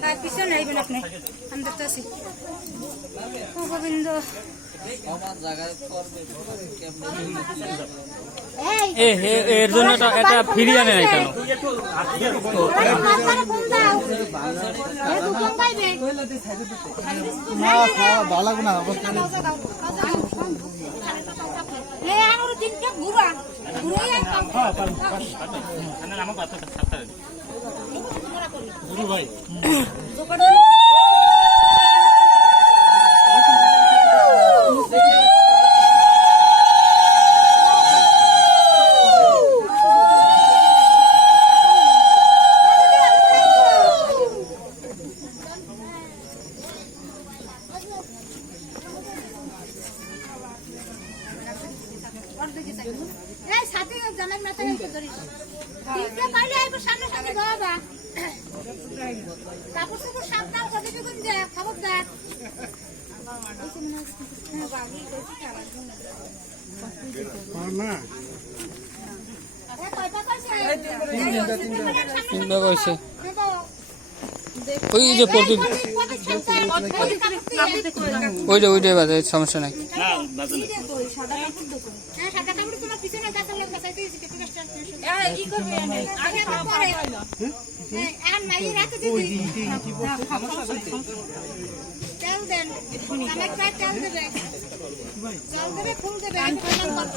তার পিছনে আইবেন আপনি। আমি দেখতেছি ও গোবিন্দ। এর জন্য এটা এটা ফিরিয়ে আনে নাই কেন? না গুরু ভাই কাপড় সাবধান যখন খবরদার। ওই যে বাজে সমস্যা নাই হ্যাঁ সাদা কাপড় তোমার পিছনে গাছ লোক গাছাইতে গেছে কেটে গাছটা ই করবে আগে পরে হ্যাঁ এখন মাইয়ে রাতে দিদি তেল দেন আমার প্রায় তেল দেবে জল দেবে ফুল দেবে আমি প্রণাম করব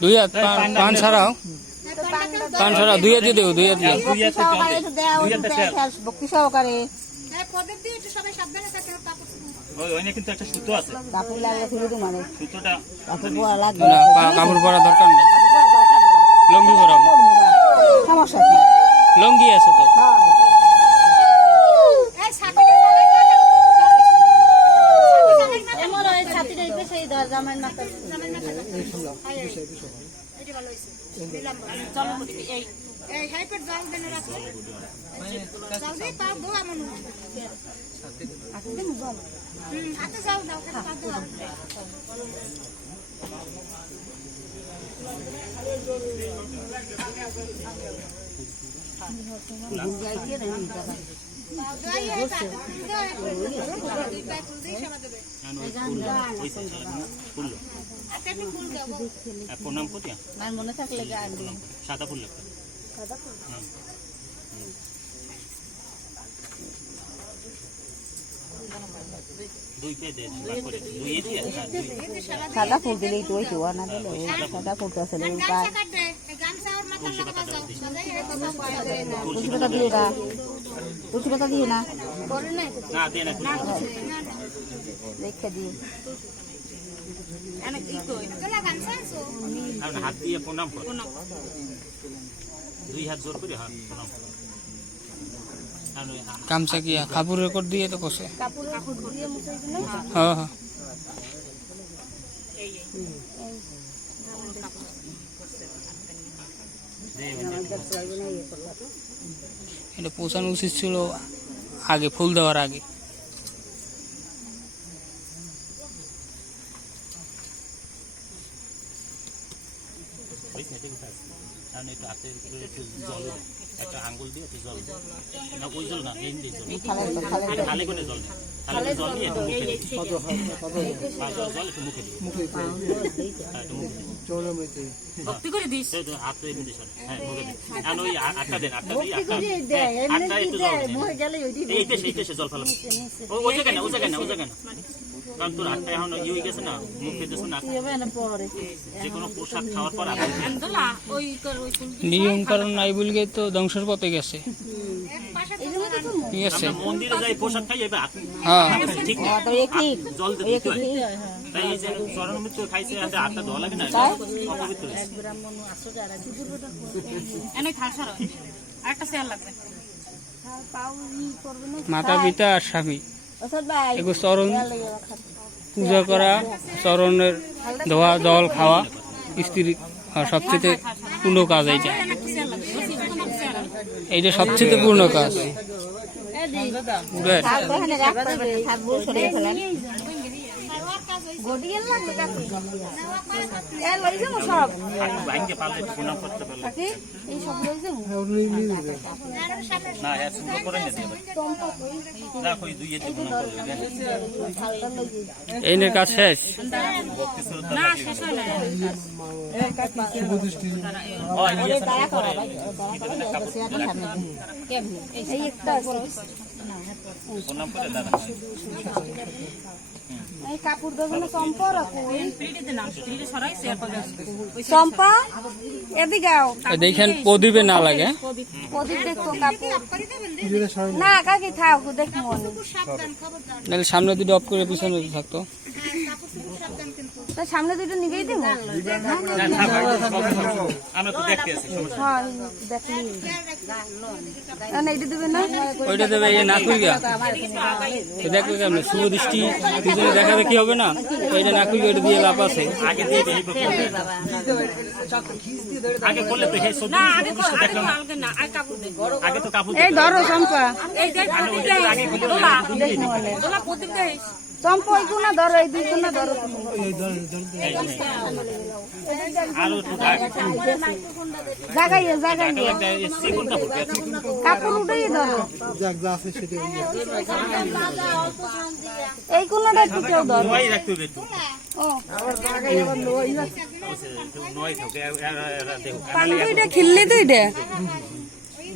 দুই হাত পান- পান ছাড়াও। পান ছাড়াও। দুই হাত দিয়ে দেবো। দুই হাত দিয়ে। সহকারে পদের দিয়ে একটু সবাই সাবধানে ওই ওইনে কিন্তু একটা সুতো আছে। কাপড় লাগলে ফিরে দিই মানে। সুতোটা কাপড় পরা লাগবে। না কাপড় পরা দরকার নেই। লঙ্গি পরাবো সমস্যা কি? লঙ্গি আছে তো। এই মাথার এমন ওই ছাতিটা এই পেছে এই জামাই মাথা জামাই মাথার উপর। এই, এই। এটা ভালো হয়েছে। দিলাম চলো। এই এই হাইপের জল দেনে রাখো। জল দিয়ে পা প্রণাম করিয়া মনে থাকলে সাদা ফুল লাগবে। দুই পে দে দুই দিয়ে এই যে সেবা সাদা ফুল দিলেই তো ওই না দিলে সাদা ফুল। তো না। তুলসী পাতা দিয়ে। না। তুলসী পাতা দিয়ে না? দে রেখে দিয়ে? আর হাত দিয়ে প্রণাম কর। দুই হাত জোর করে হাত প্রণাম কর। গামছা কি কাপড়ের রেকর্ড দিয়ে তো কষে হ্যাঁ হ্যাঁ এটা পোষানো উচিত ছিল আগে ফুল দেওয়ার আগে। একটু হাতে জল একটা আঙ্গুল দিয়ে একটু জল। না ওই জল না এই জল। খালের এটা খালি। করে জল নেই। খালি জল নিয়ে একটু মুখে জল জল একটু মুখে দিবি মুখে হ্যাঁ একটু মুখে দিবি চৌড়া মেয়েতে ভক্তি করে দিস। সেই তো হাত তো এমনি সরে হ্যাঁ মুখে দিবি আর ওই আটটা দেন আটটা দিয়ে আটটা হ্যাঁ, আটটা একটু জল দেন। এইটা সেইটা সে জল ফেলাবো। ওই জায়গায় না ওই জায়গায় না ওই জায়গায় না। কারণ তোর হাতটা এখন ইয়ে হয়ে গেছে না? মুখে না? যে কোনো পোশাক খাওয়ার পর আগে আন্দোলা ওই কর ওই কোন নিয়ম কারণ নাই বলগে তো ধ্বংসের পথে গেছে। ঠিক আছে। মন্দিরে যাই পোশাক খাই এবার হাত হ্যাঁ। ঠিক না ঠিক। জল দিতে হয়। তাই এই যে চরণ খাইছে হাতে হাতটা ধোয়া লাগে না অপবিত্র এনে থাল সরো। আরেকটা চেয়ার লাগবে। মাতা পিতা আর স্বামী। ওসব ভাই এগো চরণ পূজা করা চরণের ধোয়া জল খাওয়া স্ত্রী সবচেয়ে পূর্ণ কাজ এইটা। এইটা সবচেয়ে পূর্ণ কাজ। এই হ্যাঁ নিয়ে কাজ শেষ না হয় না এই একটা কাপড় দেবো না চম্পা রাখো চম্পা দেখেন প্রদীপে না লাগে। প্রদীপ দেখো না কাকি থাক দেখো নাহলে সামনে দুটো অফ করে পিছনে থাকতো। তার সামনে দুটো নিবেই দেবো না, থাক, থাক, আমরা তো দেখতে আছি হ্যাঁ দেখলি না এইটা দেবে না। ওইটা দেবে এই না তো দেখবে কেমন শুভ দৃষ্টি দুজনে দেখাবে কি হবে না? দিয়ে লাভ আছে। আগে দিয়ে এই আগে করলে তো হে না আগে কো আগে না আগে কাপড় দে আগে তো কাপড় এই ধরো চম্পা এই দেখ প্রদীপ দোলা। দোলা প্রদীপ দেখ চম্পা ওই কোনা ধরো এই দুই কোনা ধরো একটা সেগুন কাপড় উঠেই ধরো। যাক যা আছে সেটা এই কোনাটা একটু কেউ ধরো। দেখো। দুইটা খিললি দুইটা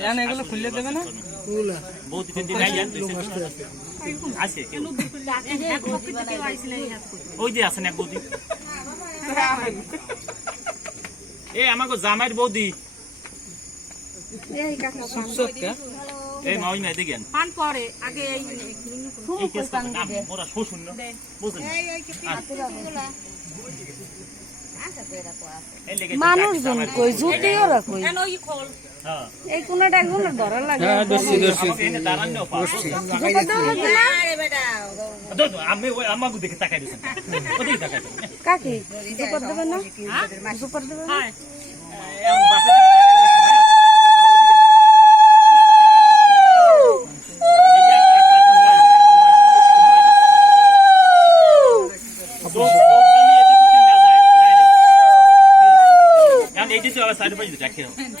জান এগুলো খুললে দেবে না বৌদি যদি নাই জান তুই আছে ওই যে আছেন এক বৌদি এ আমাকে জামাইয়ের বৌদি এই কাকা এই মা ওই মেয়ে দেখেন পান পরে আগে এই এই কেস কাম শ্বশুর না বুঝলেন এই লেগে মানুষজন কই জুতি ওরা কই কেন ওই খোল? হ্যাঁ। এই কোনটা এখন ধরা লাগে হ্যাঁ দর্শি দর্শি। আমাকে এনে দাঁড়ান না? পারছি আমি ওই আমাকে দেখে তাকাই দিছেন কাকি জুপার দেবে না? জুপার দেবে না হ্যাঁ এমন বাসা দিকে তাকাই দিছেন, হ্যাঁ? এই যে একটা- একটা- একটা নয়, নয়, নয়। তো- তো জানি এদিক ওদিক না যায়, direct।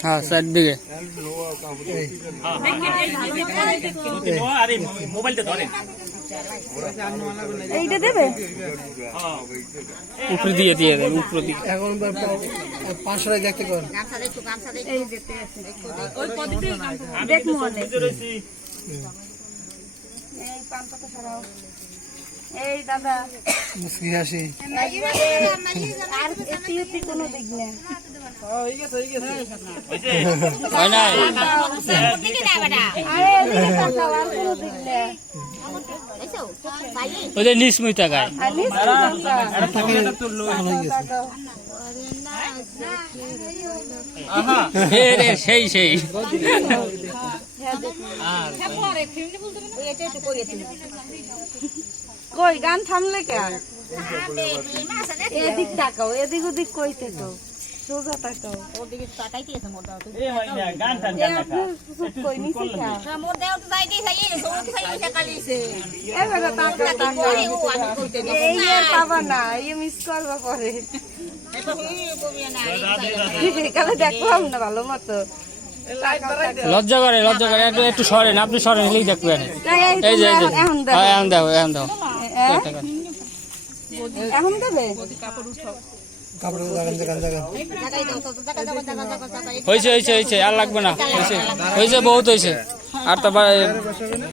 হ্যাঁ সাইড দিকে। হ্যাঁ, যদি নো আর মোবাইলটা ধরেন এইটা দেবে। উপরে দিয়ে দিয়ে দেবে উপরে দিকে এখন পাঁচশো টাকা দেখতে কর। এই সরাও। এই দাদা। মুসকি হাসি। আর এটি এটি কোনো দিক না। হয় না? আরে এদিকে তাকাও আর কোনো দিক না ওই যে নিসমুইতা গায় আর নিশ্চয় তাকাও। তাকাও। এ রে সেই সেই কই গান থামলে কেন এদিক তাকাও এদিক ওদিক কইতে তো সোজা তাকাও গান টান এ আপনি চুপ কই নিছি খাও এবারে তাকাও তাকাও এই আর পাবা না এই মিস করবা পরে কালে দেখলাম না ভালো মতো। তাকাও, তাকাও। লজ্জা করে লজ্জা করে। একটু একটু সরেন আপনি সরেন এই, এই, এই যে এখন দেখো হ্যাঁ, এখন দাও এখন দাও? এখন দেবে? হয়েছে হয়েছে হয়েছে আর লাগবে না। হয়েছে হয়েছে বহুত হয়েছে। আর তো বা-